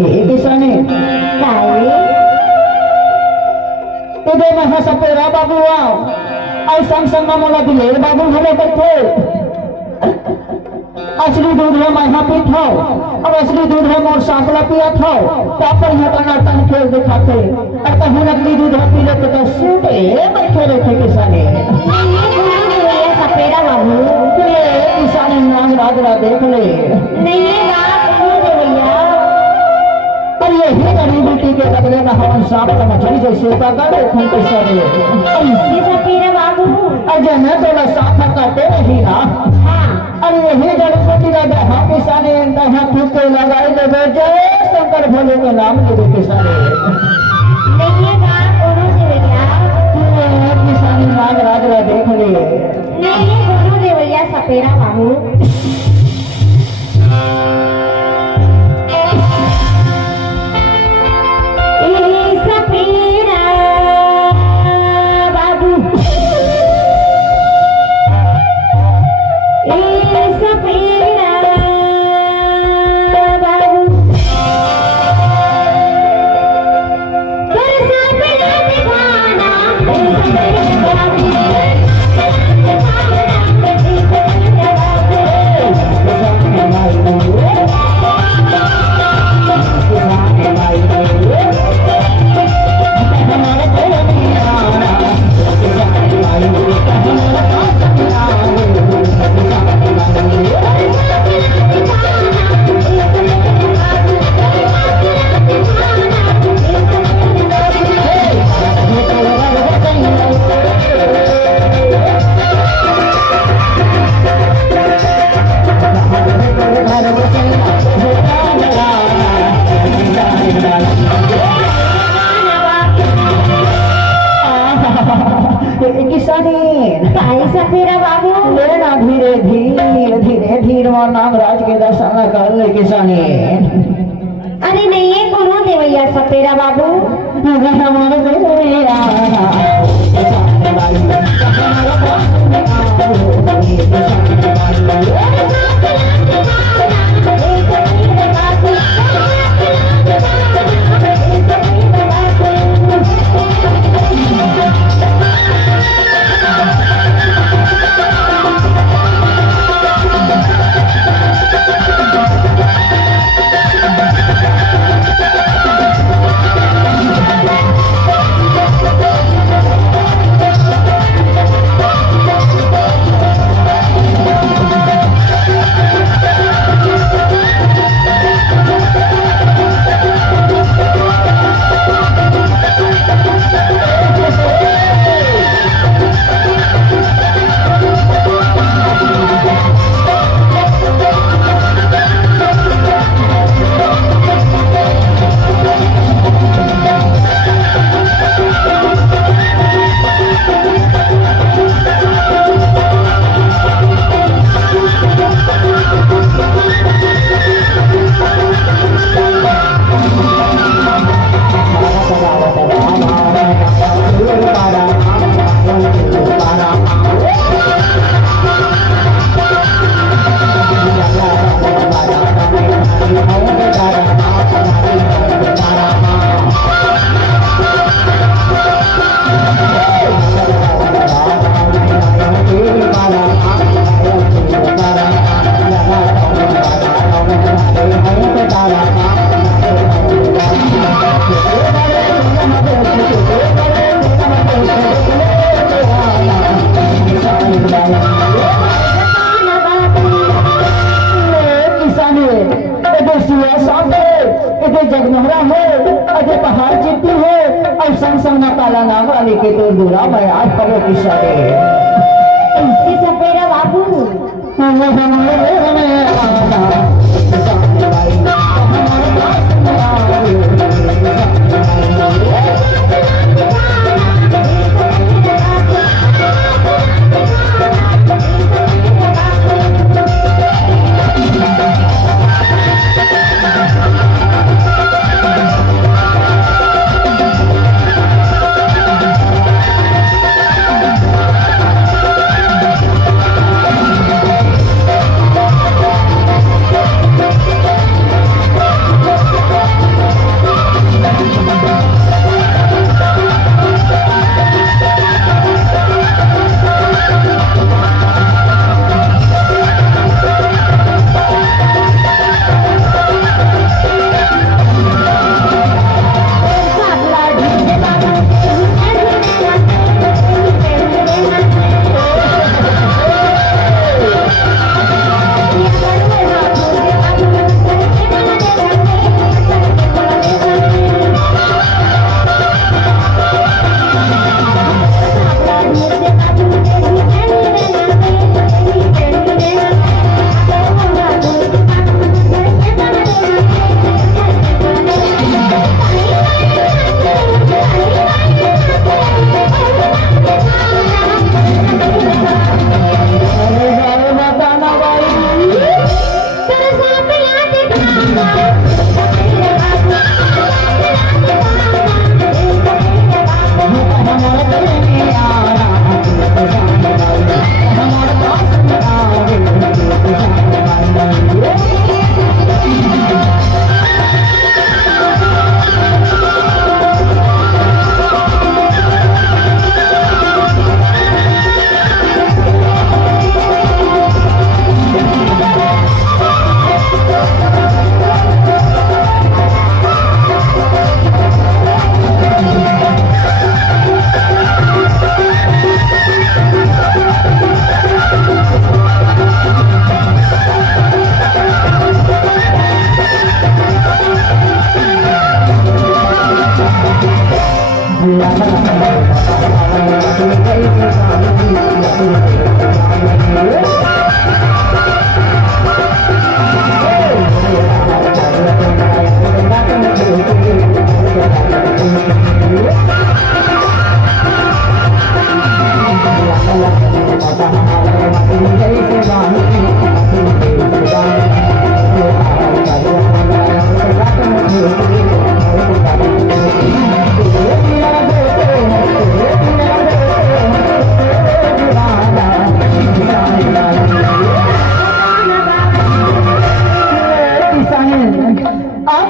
किसाने काय तुझे महा सपेरा बाबू आओ आई संग संग मला दिलेर बाबू घरे बैठे असली दूध है मैं पीत हो और असली दूध है मोर सांपला पियत हो तापर हटाना तन खेल दिखाते और कहीं नकली दूध है पी लेते तो सूटे बैठे रहते किसाने ये सपेरा बाबू ये किसाने नाम राजरा देख ले नहीं ये बात क्यों दे भैया और ये ही गरीबी के बदले में हवन सांप का मछली जैसे का कर खून किसाने ऐसे सपेरा बाबू अजय मैं तो सांप काटे नहीं ना अरे यही जड़पति राजा हाँ किसाने यहाँ फूक के लगाए देवे जय शंकर भोले के नाम लेवे किसाने नहीं ये बात कौन से भैया किसानी नाग राजरा देख ले नहीं ये कौन दे भैया सपेरा बाबू धीरे धीरे धीरे धीरे नागराज के दर्शन कर ले किसानी अरे नहीं ये कौन दे भैया सपेरा बाबू जगमोहरा हो अजय पहाड़ चिट्टी हो और संग संग न काला नाम वाले के तो दूरा मैं आज पड़े किसाने ऐसे सपेरा बाबू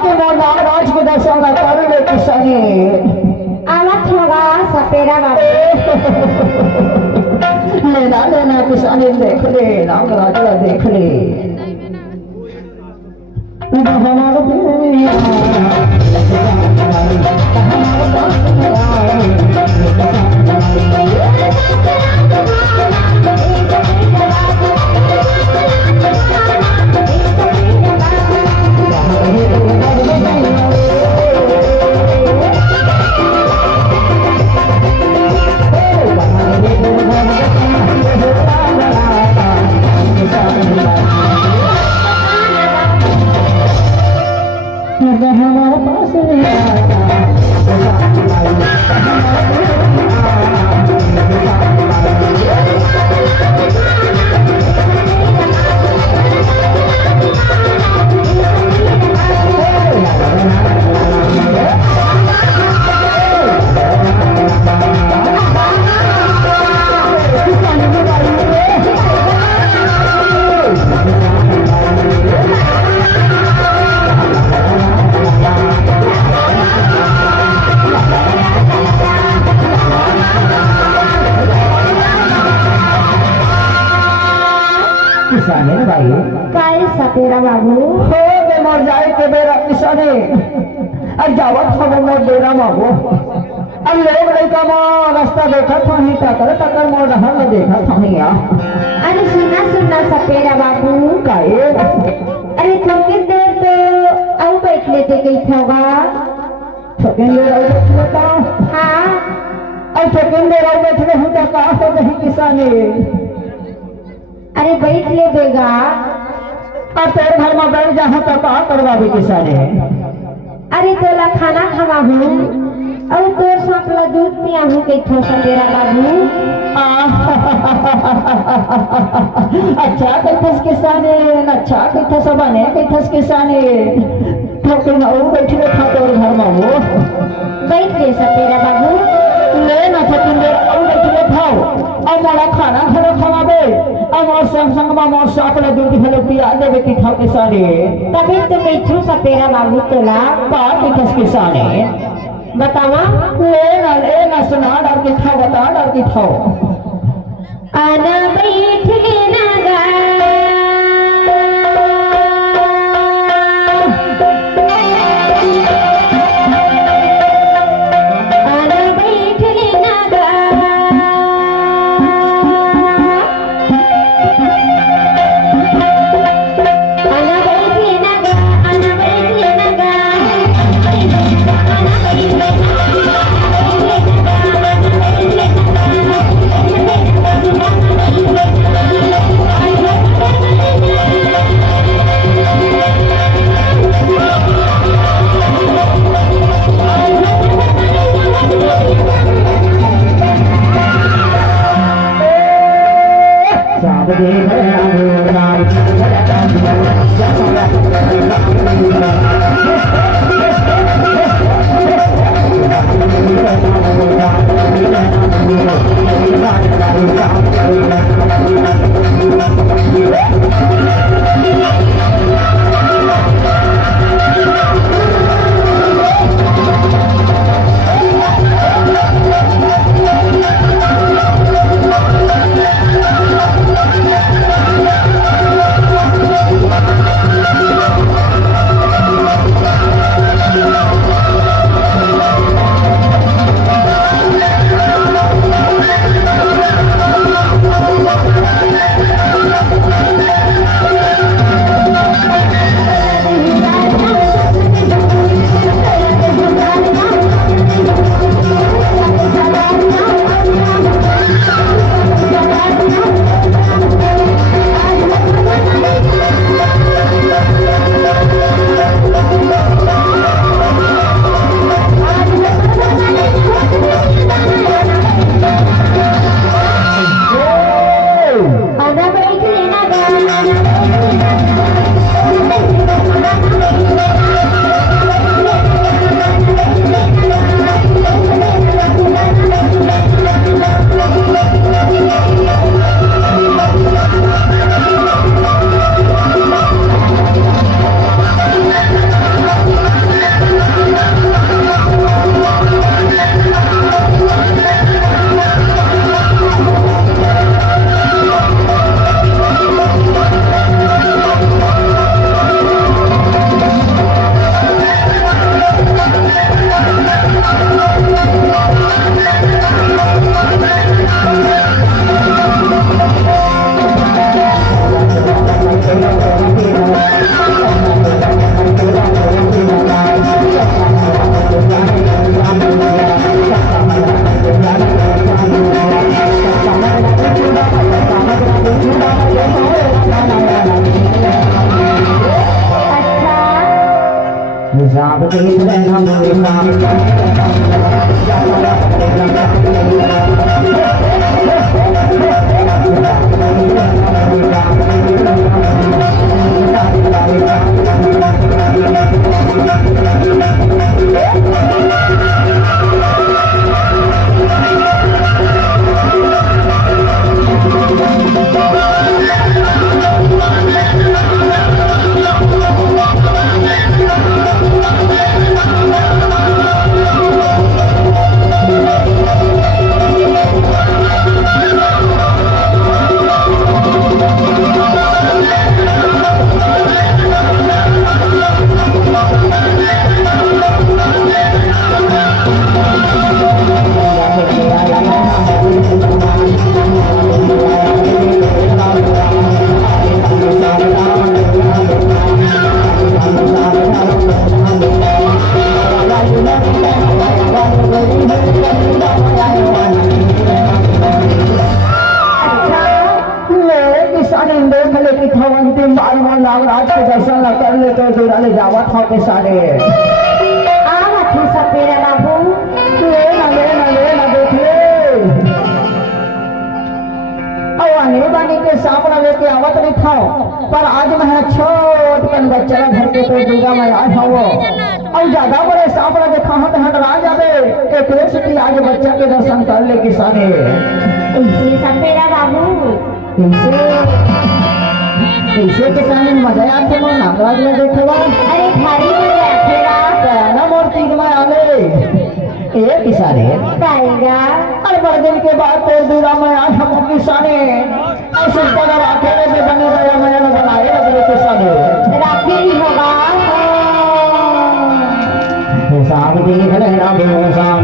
के मोर नागराज के दर्शन कर ले किसानी आवत होगा सपेरा बाबू लेना लेना किसानी देख ले नागराज ला देख ले हमारा दुनिया हमारे पास किसाने भाई काय सपेरा बाबू हो बे मोर जाए के बेरा किसाने और जावत सब मोर डेरा मागो अब लोग लड़का मां रास्ता देखा था ही टकर मोर रहन देखा था ही आ अरे सुना सुना सपेरा बाबू काहे अरे थोड़ी देर तो आओ बैठ लेते कहीं होगा सेकंड और बैठ लेता हाँ और सेकंड और बैठ ले हूं तो का हो नहीं किसाने अरे बैठ ले बेगा और तेरे घर में बैठ जा तो का करवा भी किसाने अरे तोला खाना खावा हूँ और तोर सापला दूध पिया हूँ कहीं थो सपेरा बाबू अच्छा कैथस किसाने अच्छा कैथस बने कैथस किसाने तो ना वो बैठ ले था तोर घर में वो बैठ ले सपेरा बाबू ले ना सेकंड और बैठ ले खाओ और मोला खाना खलो खवाबे और संग संग में मोर सापला दूध खलो पिया देवे की था किसाने तभी तो कहीं थो सपेरा बाबू तोला का कैथस किसाने बतावा ले ना सुना डर की था बता डर की था आना बैठ लेना गा आना बैठ लेना गा आना बैठ लेना गा आना बैठ लेना गा आना बैठ लेना गा हिसाब देख लेना मेरे अंतिम बार में नागराज के दर्शन न कर ले तो दूराले जावत हो के सारे आवत है सपेरा बाबू ले ना देख ले आने बानी के सामने लेके आवत नहीं था पर आज मैं छोट कन बच्चा घर के तो दुर्गा मैं आज हो और ज्यादा बड़े सामने देखा हट हटरा जावे के प्रेस की आज बच्चा के दर्शन कर ले किसाने ऐसे सपेरा बाबू इसे किसान मजा आते नो नागराज में देखवा अरे भारी मजा आतेगा ना मूर्ति में आले ए किसाने काएगा और बड़े दिन के बाद तो दूरा में आज हम किसाने और सुपर अकेले में बने रहे मैंने बनाए लगे किसाने राखी ही होगा हिसाब देख लेना हिसाब